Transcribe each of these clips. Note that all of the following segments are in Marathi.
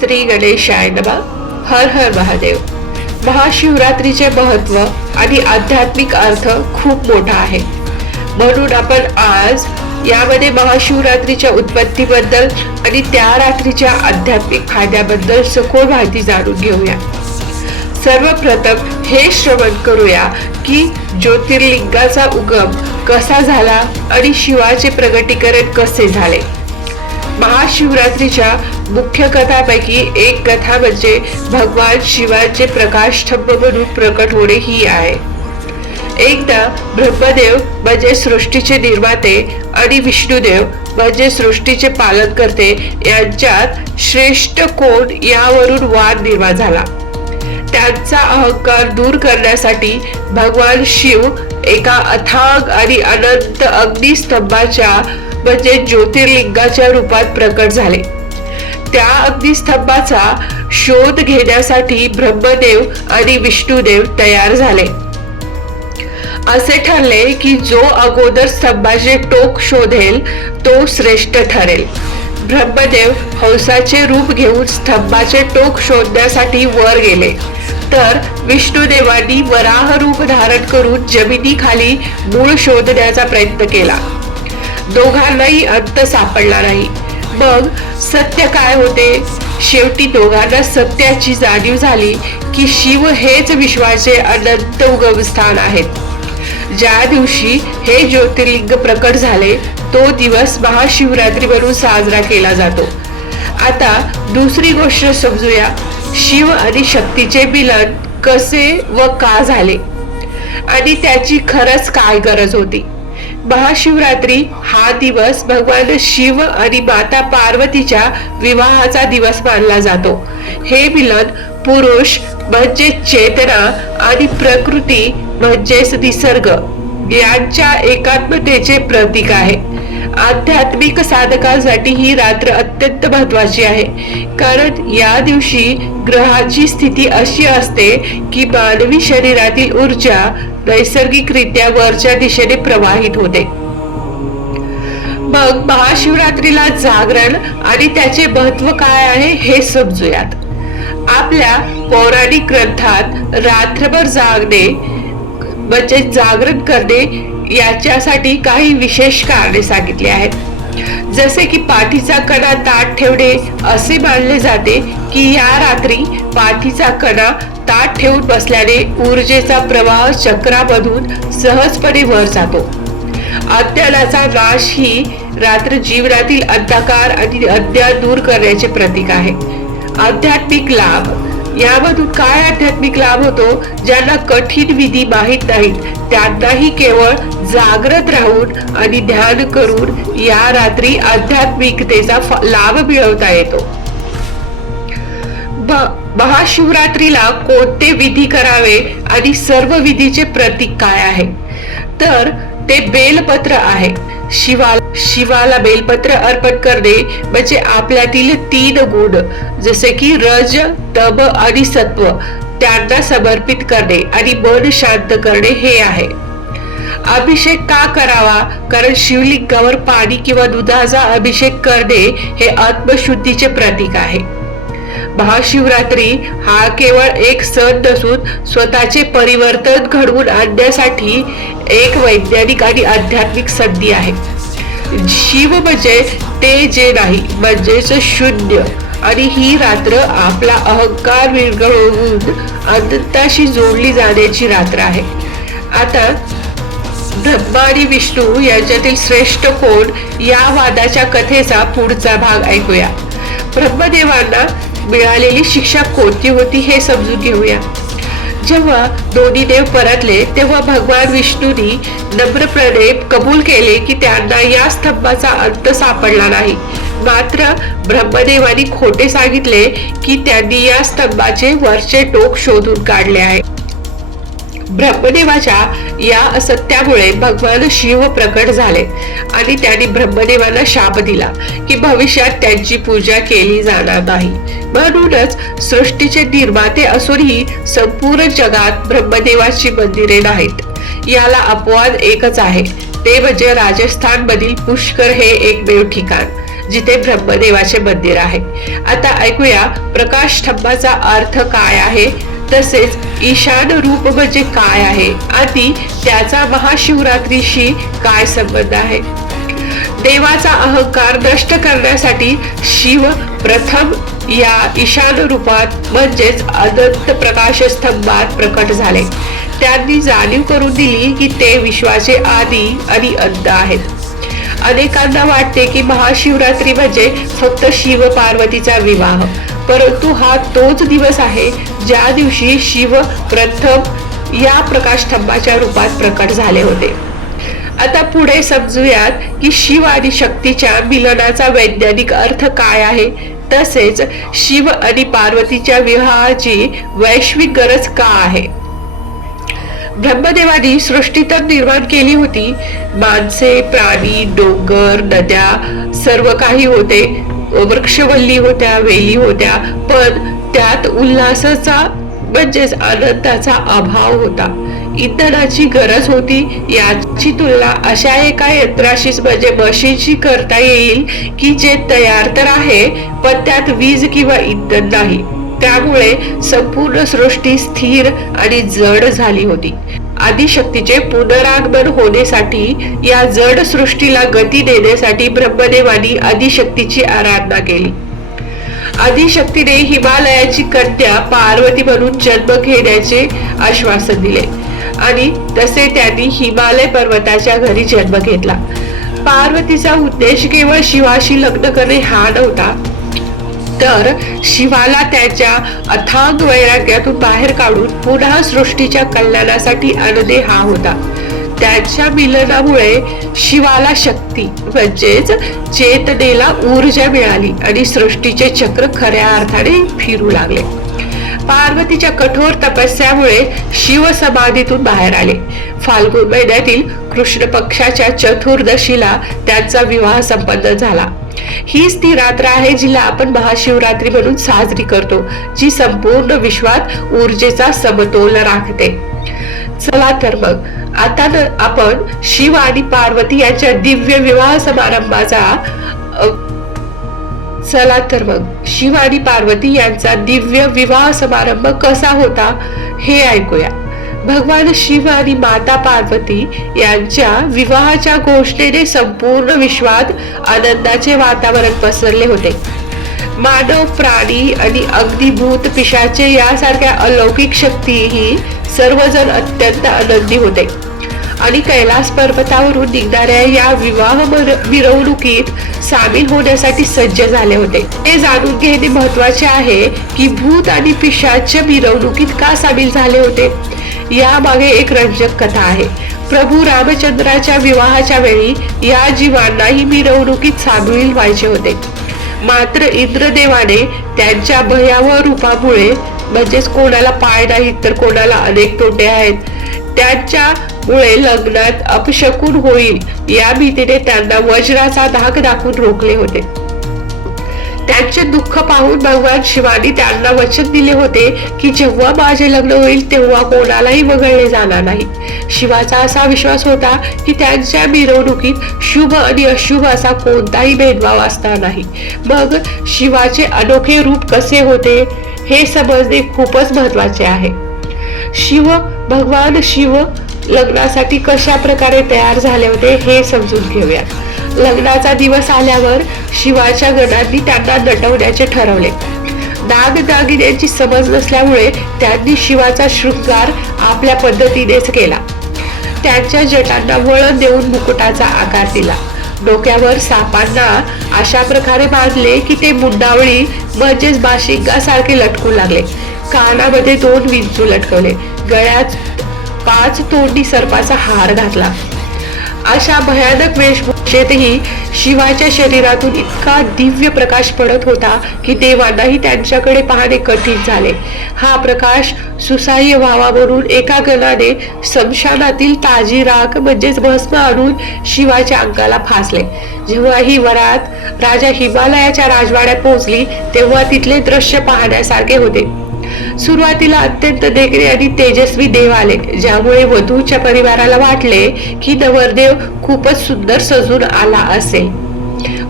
श्री गणेशाय नमः. हर हर महादेव. महाशिवरात्रीचे महत्व आणि आध्यात्मिक अर्थ खूप मोठा आहे, म्हणून आपण आज यामध्ये महाशिवरात्रीच्या उत्पत्तीबद्दल आणि त्या रात्रीच्या आध्यात्मिक फायद्याबद्दल सखोल माहिती जाणून घेऊया. सर्वप्रथम हे श्रवण करूया की ज्योतिर्लिंगाचा उगम कसा झाला आणि शिवाचे प्रगटीकरण कसे झाले. महाशिवरात्रीच्या मुख्य कथापैकी एक कथा म्हणजे भगवान शिवाचे प्रकाशस्तंभ म्हणून प्रकट होणे ही आहे. एकदा ब्रह्मदेव म्हणजे सृष्टीचे निर्माते आणि विष्णुदेव म्हणजे सृष्टीचे पालनकर्ते यांच्यात श्रेष्ठ कोण यावरून वाद निर्माण झाला. त्यांचा अहंकार दूर करण्यासाठी भगवान शिव एका अथांग आणि अनंत अग्निस्तंभाच्या म्हणजे ज्योतिर्लिंगाच्या रूपात प्रकट झाले. त्या अग्निस्तंभाचा शोध घेण्यासाठी ब्रह्मदेव आणि विष्णुदेव तयार झाले. असे ठरले की जो अगोदर स्तंभाचे टोक शोधेल तो श्रेष्ठ ठरेल. ब्रह्मदेव हंसाचे रूप घेऊन स्तंभाचे टोक शोधण्यासाठी वर गेले, तर विष्णुदेवांनी वराह रूप धारण करून जमिनीखाली मूळ शोधण्याचा प्रयत्न केला. दोघांनाही अंत सापडला नाही. मग सत्य काय होते? शेवटी दोघांना सत्याची जाणीव झाली की शिव हेच विश्वाचे अनंत उगमस्थान आहेत. ज्या दिवशी हे ज्योतिर्लिंग प्रकट झाले तो दिवस महाशिवरात्री म्हणून साजरा केला जातो. आता दुसरी गोष्ट समजूया, शिव आणि शक्तीचे मिलन कसे व का झाले आणि त्याची खरंच काय गरज होती. महाशिवरात्री हा दिवस भगवान शिव आणि माता पार्वतीच्या विवाहाचा दिवस मानला जातो. हे मिलन पुरुष म्हणजे चेतना आणि प्रकृती म्हणजेच निसर्ग यांच्या एकात्मतेचे प्रतीक आहे. आध्यात्मिक साधकांसाठी ही रात्र अत्यंत महत्वाची आहे, कारण या दिवशी ग्रहाची स्थिती अशी असते की मानवी शरीरातील ऊर्जा नैसर्गिकरित्या वरच्या दिशेने प्रवाहित होते. मग महाशिवरात्रीला जागरण आणि त्याचे महत्व काय आहे हे समजूयात. आपल्या पौराणिक ग्रंथात रात्रभर जागणे म्हणजे जागरण करणे याच्यासाठी काही विशेष कारणे सांगितले आहेत. जसे की पाठीचा कणा ताठ ठेवणे. असे मानले जाते की या रात्री पाठीचा कणा ताठ ठेवून बसल्याने ऊर्जेचा प्रवाह चक्रामधून सहजपणे वर जातो. अज्ञानाचा नाश ही रात्र जीवनातील अंधकार आणि अज्ञान दूर करण्याचे प्रतीक आहे. आध्यात्मिक लाभ. यामधून काय आध्यात्मिक लाभ होतो? ज्यांना कठीण विधी माहीत नाहीत त्यांनाही केवळ जागृत राहून आणि ध्यान करून या रात्री आध्यात्मिकतेचा लाभ मिळवता येतो. महाशिवरात्रीला कोणते विधी करावे आणि सर्व विधीचे प्रतीक काय आहे? तर ते बेलपत्र आहे. शिवाला बेलपत्र अर्पण करणे म्हणजे आपल्यातील 3 गुण जसे की रज, तम आणि सत्व त्यांना समर्पित करणे आणि मन शांत करणे हे आहे. अभिषेक का करावा? कारण शिवलिंगावर पाणी किंवा दुधाचा अभिषेक करणे हे आत्मशुद्धीचे प्रतीक आहे. महाशिवरात्री हा केवळ एक सण नसून स्वतःचे परिवर्तन घडवून आणण्यासाठी एक वैज्ञानिक आणि आध्यात्मिक संधी आहे. शिव म्हणजे ते जे नाही म्हणजेच शून्य, आणि ही रात्र आपला अहंकार विरघळवून अनंताशी जोडली जाण्याची रात्र आहे. आता ब्रह्मा आणि विष्णू यांच्यातील श्रेष्ठ कोण या वादाच्या कथेचा पुढचा भाग ऐकूया. ब्रह्मदेवांना मिळालेली शिक्षा कोणती होती हे समजून घेऊया. जेव्हा दोन्ही देव परतले तेव्हा भगवान विष्णूंनी नम्रपणे कबूल केले की त्यांना या स्तंभाचा अंत सापडला नाही. मात्र ब्रह्मदेवांनी खोटे सांगितले की त्यांनी या स्तंभाचे वरचे टोक शोधून काढले आहे. ब्रह्मदेवाच्या या असत्यामुळे भगवान शिव प्रकट झाले आणि त्यांनी ब्रह्मदेवांना शाप दिला की भविष्यात त्यांची पूजा केली जाणार नाही. म्हणूनच सृष्टीचे निर्माते असूनही संपूर्ण जगात ब्रह्मदेवाची मंदिरे नाहीत. याला अपवाद एकच आहे, ते म्हणजे राजस्थान मधील पुष्कर हे एकमेव ठिकाण जिथे ब्रह्मदेवाचे मंदिर आहे. आता ऐकूया प्रकाश स्तंभाचा अर्थ काय आहे, तसेच ईशान रूप म्हणजे काय आहे आणि त्याचा महाशिवरात्रीशी काय संबंध आहे. देवाचा अहंकार नष्ट करण्यासाठी शिव प्रथम या ईशान रूपात म्हणजेच अनंत प्रकाश स्तंभात प्रकट झाले. त्यांनी जाणीव करून दिली की ते विश्वाचे आदी आणि अंत आहेत. अनेकांना वाटते की महाशिवरात्री म्हणजे फक्त शिव पार्वतीचा विवाह, परंतु हा तोच दिवस आहे ज्या दिवशी शिव प्रथम या प्रकाश स्तंभाच्या रूपात प्रकट झाले होते. आता पुढे समजूयात की शिव आणि शक्तीच्या मिलनाचा वैज्ञानिक अर्थ काय आहे, तसेच शिव आणि पार्वतीच्या विवाहाची वैश्विक गरज का आहे. ब्रह्मदेवानी सृष्टी तर निर्माण केली होती. माणसे, प्राणी, डोंगर, नद्या सर्व काही होते. वृक्षवल्ली होत्या, वेली होत्या, पण त्यात उल्हासाचा म्हणजेच आनंदाचा अभाव होता. इंधनाची गरज होती. याची तुलना अशा एका यंत्राशीच म्हणजे मशीनशी करता येईल की जे तयार तर आहे पण त्यात वीज किंवा इंधन नाही. त्यामुळे संपूर्ण सृष्टी स्थिर आणि जड झाली होती. आदिशक्तीचे पुनरागमन होण्यासाठी या जड सृष्टीला गती देण्यासाठी ब्रह्मदेवानी आदिशक्तीची आराधना केली. आदिशक्तीने हिमालयाची कन्या पार्वती म्हणून जन्म घेण्याचे आश्वासन दिले आणि तसे त्यांनी हिमालय पर्वताच्या घरी जन्म घेतला. पार्वतीचा उद्देश केवळ शिवाशी लग्न करणे हा नव्हता, तर शिवाला त्याच्या अथांग वैराग्यातून बाहेर काढून पुन्हा सृष्टीच्या कल्याणासाठी आणणे हा होता. त्यांच्या मिलनामुळे शिवाला शक्ती म्हणजेच चेतनेला ऊर्जा मिळाली आणि सृष्टीचे चक्र खऱ्या अर्थाने फिरू लागले. पार्वतीच्या कठोर तपस्यामुळे शिव समाधीतून बाहेर आले. फाल्गुन महिन्यातील कृष्ण पक्षाच्या चतुर्दशीला त्यांचा विवाह संपन्न झाला. हीच ती रात्र आहे जिला आपण महाशिवरात्री म्हणून साजरी करतो, जी संपूर्ण विश्वात ऊर्जेचा समतोल राखते. चला तर मग आता आपण शिव आणि पार्वती यांच्या दिव्य विवाह समारंभाचा शिव आणि पार्वती यांचा दिव्य विवाह समारंभ कसा होता हे ऐकूया. भगवान शिव आणि माता पार्वती यांच्या विवाहाच्या घोषणेने संपूर्ण विश्वात आनंदाचे वातावरण पसरले होते. मानव, प्राणी आणि अगदी भूत पिशाचे यासारख्या अलौकिक शक्तीही सर्वजण अत्यंत आनंदी होते आणि कैलास पर्वतावरून निघणाऱ्या या विवाह मिरवणुकीत सामील होण्यासाठी सज्ज झाले होते. हे जाणून घेणे महत्वाचे आहे की भूत आणि पिशाच मिरवणुकीत का सामील झाले होते. यामागे एक रंजक कथा आहे. प्रभू रामचंद्राच्या विवाहाच्या वेळी या जीवांनाही मिरवणुकीत सामील व्हायचे होते, मात्र इंद्रदेवाने त्यांच्या भयावह रूपामुळे म्हणजेच कोणाला पाय नाहीत तर कोणाला अनेक तोटे आहेत, त्यांच्यामुळे लग्नात अपशकुन होईल या भीतीने त्यांना वज्राचा धाक दाखवून रोखले होते. त्यांचे दुःख पाहून भगवान शिवानी त्यांना वचन दिले होते की जेव्हा माझे लग्न होईल तेव्हा कोणालाही वगळले जाणार नाही. शिवाचा असा विश्वास होता की त्यांच्या मिरवणुकीत शुभ आणि अशुभ असा कोणताही भेदभाव असणार नाही. मग शिवाचे अनोखे रूप कसे होते हे समजणे खूपच महत्वाचे आहे. भगवान शिव लग्नासाठी कशा प्रकारे तयार झाले होते हे समजून घेऊया. लग्नाचा दिवस आल्यावर शिवाच्या गणांनी त्यांना नटवण्याचे ठरवले. दागदागिन्यांची समज नसल्यामुळे त्यांनी शिवाचा शृंगार आपल्या पद्धतीनेच केला. त्यांच्या जटांना वळण देऊन मुकुटाचा आकार दिला. डोक्यावर सापांना अशा प्रकारे बांधले की ते मुंडावळी म्हणजेच बाशिंगासारखे लटकू लागले. कानामध्ये 2 विंचू लटकवले. गळ्यात 5 तोंडी सर्पाचा हार घातला. अशा भयानक वेशभूषेतही शिवाच्या शरीरातून इतका दिव्य प्रकाश पडत होता की देवांनाही त्यांच्याकडे पाहणे कठीण झाले. हा प्रकाश सुसह्य व्हावा म्हणून एका गणाने स्मशानातील ताजी राख म्हणजेच भस्म आणून शिवाच्या अंगाला फासले. जेव्हा ही वरात राजा हिमालयाच्या राजवाड्यात पोहोचली तेव्हा तिथले दृश्य पाहण्यासारखे होते. सुरुवातीला अत्यंत देखणे आणि तेजस्वी देव आले, ज्यामुळे वधूच्या परिवाराला वाटले की नवरदेव खूपच सुंदर सजून आला असेल.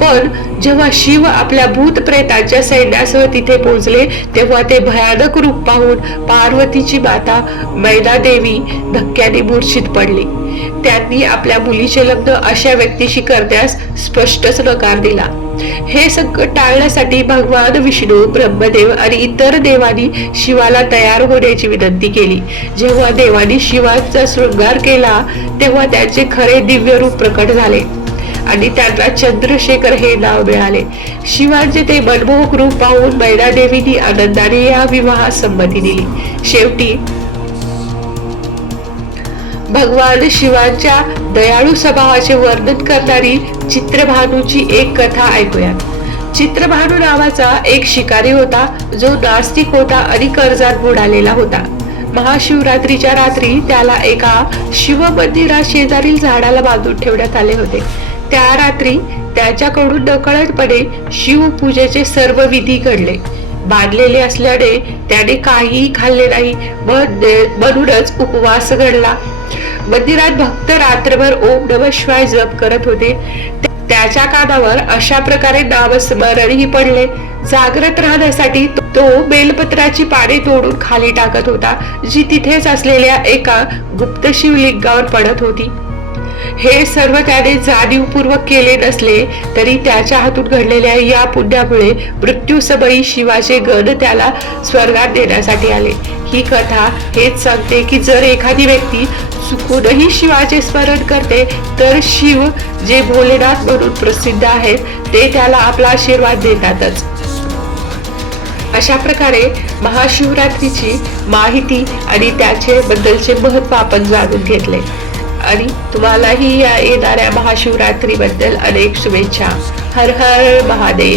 पण जेव्हा शिव आपल्या भूत प्रेतांच्या सैन्यासह तिथे पोहोचले तेव्हा ते भयानक रूप पाहून पार्वतीची माता मैनादेवी धक्क्याने मूर्छित पडली. त्यांनी आपल्या मुलीचे लग्न अशा व्यक्तीशी करण्यास स्पष्टच नकार दिला. हे संकट टाळण्यासाठी भगवान विष्णू, ब्रह्मदेव आणि इतर देवांनी शिवाला तयार होण्याची विनंती केली. जेव्हा देवांनी शिवाचा शृंगार केला तेव्हा त्यांचे खरे दिव्य रूप प्रकट झाले आणि त्यांना चंद्रशेखर हे नाव मिळाले. शिवाचे ते मनमोहक रूप पाहून मैनादेवींनी आनंदाने या विवाहास संमती दिली. शेवटी भगवान शिवांच्या दयाळू स्वभावाचे वर्णन करणारी चित्रभानूची एक कथा ऐकूयात. चित्रभानू नावाचा एक शिकारी होता जो नास्तिक होता आणि कर्जात बुडालेला होता. महाशिवरात्रीच्या रात्री त्याला एका शिव मंदिरात शेजारील झाडाला बांधून ठेवण्यात आले होते. त्या रात्री त्याच्याकडून नकळतपणे शिवपूजेचे सर्व विधी घडले. बांधलेले असल्याने त्याने काहीही खाल्ले नाही, म्हणूनच उपवास घडला. मंदिरात भक्त रात्रभर ओम नमः शिवाय जप करत होते. त्याच्या कानावर अशा प्रकारे नामस्मरणही पडले. जागृत राहण्यासाठी तो बेलपत्राची पाने तोडून खाली टाकत होता, जी तिथेच असलेल्या एका गुप्त शिवलिंगावर पडत होती. हे सर्व त्याने जाणीवपूर्वक केले नसले तरी त्याच्या हातून घडलेल्या या पुण्यामुळे मृत्यूसमयी शिवाचे गण त्याला स्वर्गात नेण्यासाठी आले. ही कथा हेच सांगते की जर एखादी व्यक्ती चुकूनही शिवाचे स्मरण करते तर शिव, जे भोलेनाथ म्हणून प्रसिद्ध आहेत, ते त्याला आपला आशीर्वाद देतातच. अशा प्रकारे महाशिवरात्रीची माहिती आणि त्याचे बद्दलचे महत्त्व आपण जाणून घेतले आणि तुम्हालाही या येणाऱ्या महाशिवरात्रीबद्दल अनेक शुभेच्छा. हर हर महादेव.